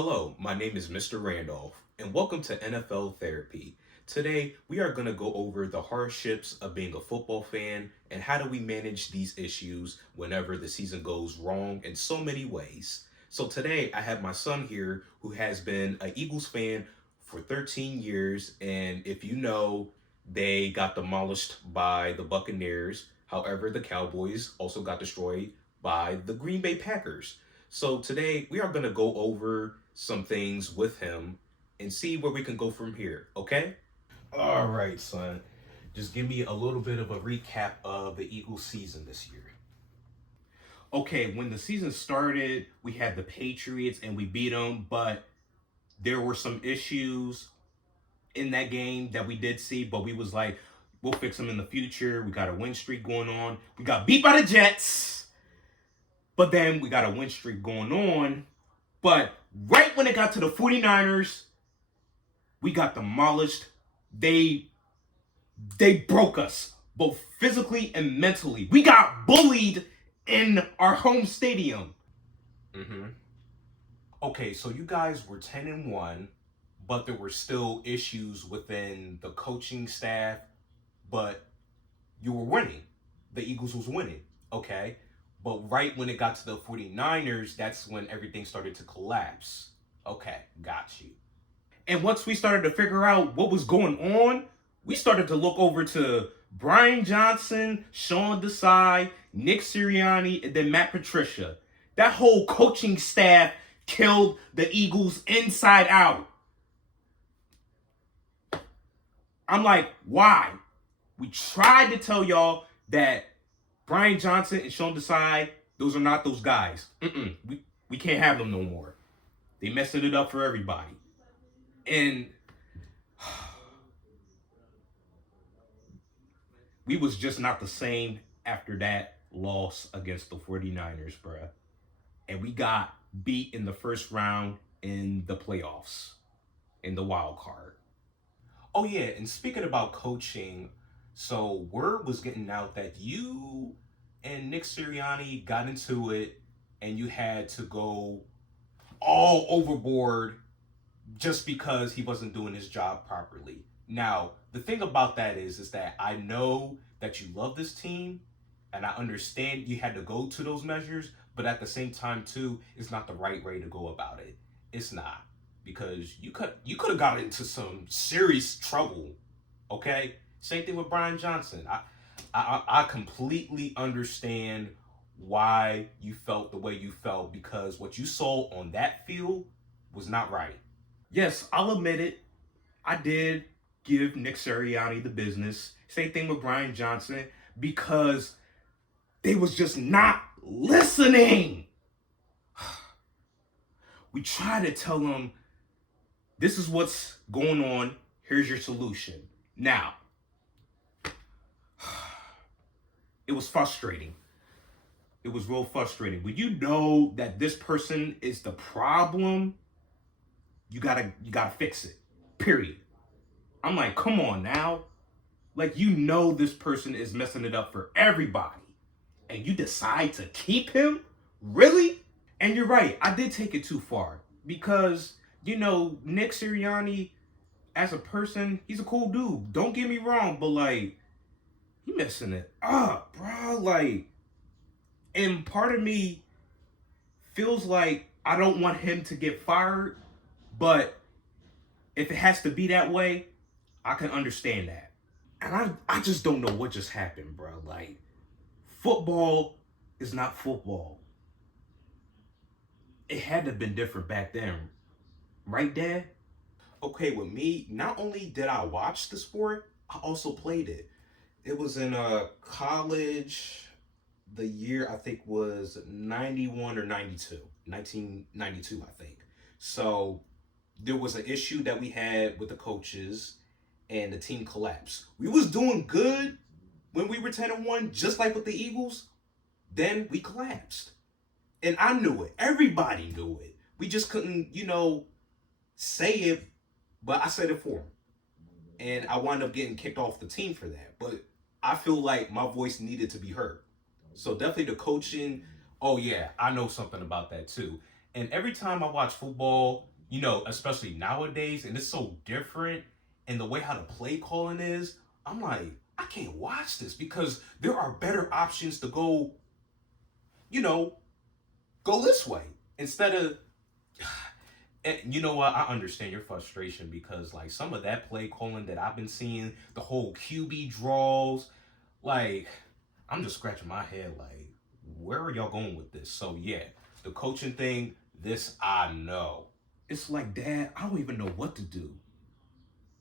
Hello, my name is Mr. Randolph, and welcome to NFL Therapy. Today, we are going to go over the hardships of being a football fan and how do we manage these issues whenever the season goes wrong in so many ways. So, today, I have my son here who has been an Eagles fan for 13 years, and if you know, they got demolished by the Buccaneers. However, the Cowboys also got destroyed by the Green Bay Packers. So today we are going to go over some things with him and see where we can go from here, okay? All right, son. Just give me a little bit of a recap of the Eagles season this year. Okay, when the season started, we had the Patriots and we beat them, but there were some issues in that game that we did see, but we was like, we'll fix them in the future. We got a win streak going on. We got beat by the Jets. But then we got a win streak going on. But right when it got to the 49ers, we got demolished. They broke us, both physically and mentally. We got bullied in our home stadium. Mm-hmm. Okay, so you guys were 10-1, but there were still issues within the coaching staff, but you were winning. The Eagles was winning, okay? But right when it got to the 49ers, that's when everything started to collapse. Okay, got you. And once we started to figure out what was going on, we started to look over to Brian Johnson, Sean Desai, Nick Sirianni, and then Matt Patricia. That whole coaching staff killed the Eagles inside out. I'm like, why? We tried to tell y'all that Brian Johnson and Sean Desai, those are not those guys. We can't have them no more. They messing it up for everybody. And we was just not the same after that loss against the 49ers, bruh. And we got beat in the first round in the playoffs, in the wild card. Oh yeah, and speaking about coaching, so word was getting out that you and Nick Sirianni got into it and you had to go all overboard just because he wasn't doing his job properly. Now, the thing about that is that I know that you love this team and I understand you had to go to those measures, but at the same time too, it's not the right way to go about it. It's not, because you could have got into some serious trouble. Okay? Same thing with Brian Johnson. I completely understand why you felt the way you felt, because what you saw on that field was not right. Yes, I'll admit it. I did give Nick Sirianni the business. Same thing with Brian Johnson, because they was just not listening. We tried to tell them, this is what's going on. Here's your solution. Now, it was frustrating. It was real frustrating. When you know that this person is the problem, you gotta fix it. Period. I'm like, come on now. Like, you know this person is messing it up for everybody. And you decide to keep him? Really? And you're right, I did take it too far. Because, Nick Sirianni, as a person, he's a cool dude. Don't get me wrong, but like, he messing it up, bro. Like, and part of me feels like I don't want him to get fired, but if it has to be that way, I can understand that. And I just don't know what just happened, bro. Like, football is not football. It had to have been different back then. Right, Dad? Okay, with me, not only did I watch the sport, I also played it. It was in college. The year I think was 91 or 92. 1992, I think. So there was an issue that we had with the coaches and the team collapsed. We was doing good when we were 10-1, just like with the Eagles. Then we collapsed. And I knew it. Everybody knew it. We just couldn't, say it, but I said it for him. And I wound up getting kicked off the team for that. But I feel like my voice needed to be heard. So definitely the coaching. Oh yeah, I know something about that too. And every time I watch football, especially nowadays, and it's so different, and the way how the play calling is, I'm like, I can't watch this because there are better options to go, you know, go this way instead of. And you know what? I understand your frustration because like some of that play calling that I've been seeing, the whole QB draws, like I'm just scratching my head like, where are y'all going with this? So yeah, the coaching thing, this I know. It's like, Dad, I don't even know what to do.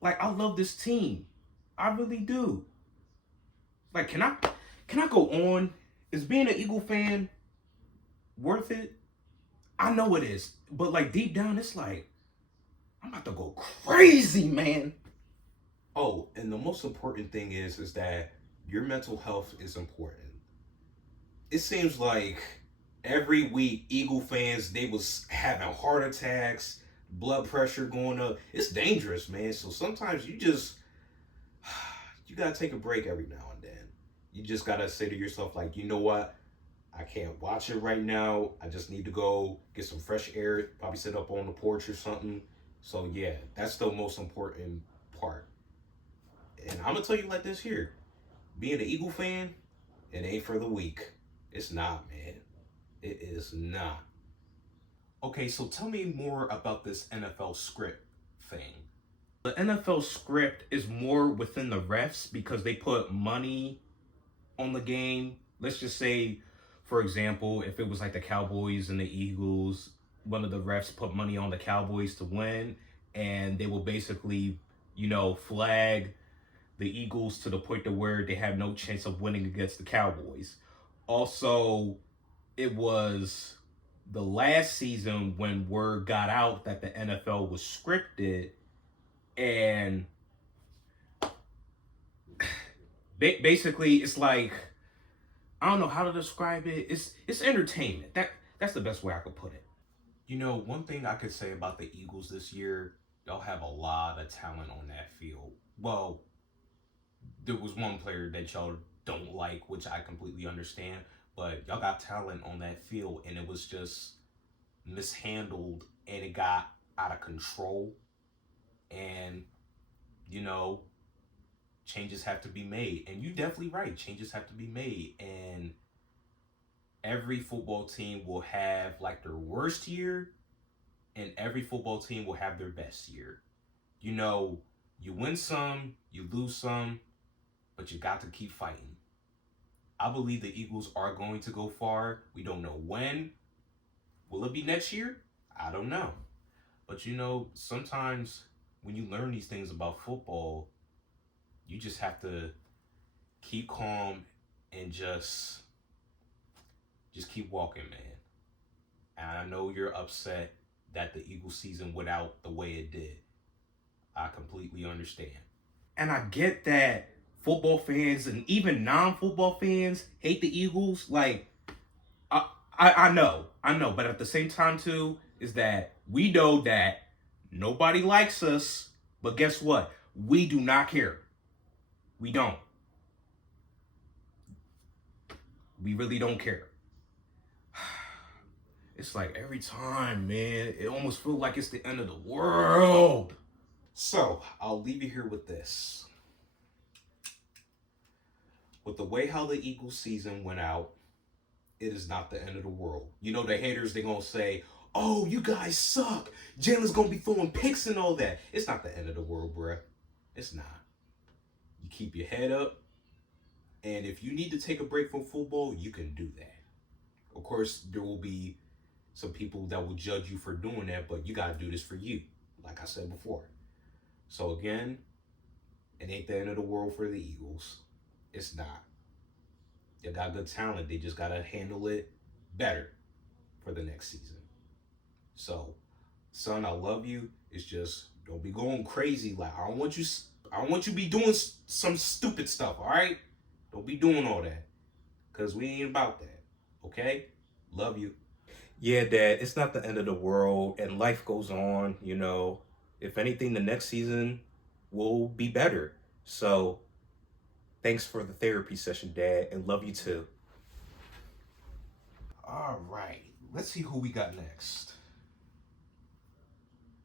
Like I love this team. I really do. Like can I go on? Is being an Eagle fan worth it? I know it is. But like deep down it's like I'm about to go crazy, man. Oh, and the most important thing is that your mental health is important. It seems like every week Eagle fans they was having heart attacks, blood pressure going up. It's dangerous, man. So sometimes you gotta take a break every now and then. You just gotta say to yourself, like, you know what? I can't watch it right now. I just need to go get some fresh air, probably sit up on the porch or something. So yeah, that's the most important part. And I'm gonna tell you like this here. Being an Eagle fan, it ain't for the weak. It's not, man. It is not. Okay, so tell me more about this NFL script thing. The NFL script is more within the refs because they put money on the game. Let's just say, for example, if it was like the Cowboys and the Eagles, one of the refs put money on the Cowboys to win, and they will basically, flag the Eagles to the point to where they have no chance of winning against the Cowboys. Also, it was the last season when word got out that the NFL was scripted, and basically it's like I don't know how to describe it. It's entertainment. That's the best way I could put it. One thing I could say about the Eagles this year, y'all have a lot of talent on that field. Well, there was one player that y'all don't like, which I completely understand, but y'all got talent on that field, and it was just mishandled, and it got out of control. And you know, changes have to be made, and you definitely right. Changes have to be made, and every football team will have like their worst year, and every football team will have their best year. You know, you win some, you lose some, but you got to keep fighting. I believe the Eagles are going to go far. We don't know when. Will it be next year? I don't know. But sometimes when you learn these things about football, you just have to keep calm and just keep walking, man. And I know you're upset that the Eagles season went out the way it did. I completely understand. And I get that football fans and even non-football fans hate the Eagles. Like I know, but at the same time too, is that we know that nobody likes us, but guess what? We do not care. We don't. We really don't care. It's like every time, man, it almost feels like it's the end of the world. So I'll leave you here with this. With the way how the Eagles season went out, it is not the end of the world. The haters, they're going to say, oh, you guys suck. Jalen's going to be throwing picks and all that. It's not the end of the world, bruh. It's not. You keep your head up. And if you need to take a break from football, you can do that. Of course, there will be some people that will judge you for doing that, but you got to do this for you, like I said before. So again, it ain't the end of the world for the Eagles. It's not. They got good talent. They just got to handle it better for the next season. So, son, I love you. It's just don't be going crazy. Like I don't want you be doing some stupid stuff, all right? Don't be doing all that. Cuz we ain't about that. Okay? Love you. Yeah, Dad, it's not the end of the world and life goes on, If anything, the next season will be better. So, thanks for the therapy session, Dad, and love you too. All right, let's see who we got next.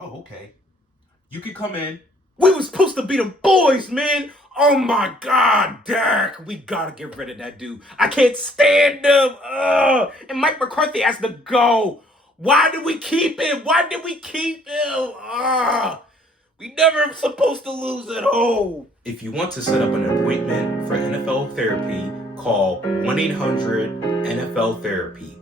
Oh, okay. You can come in. We was supposed to be them boys, man. Oh my God, Derek, we gotta get rid of that dude. I can't stand him. Ugh. And Mike McCarthy has to go. Why did we keep him? Why did we keep him? Ugh. We never supposed to lose at home. If you want to set up an appointment for NFL therapy, call 1-800-NFL-THERAPY.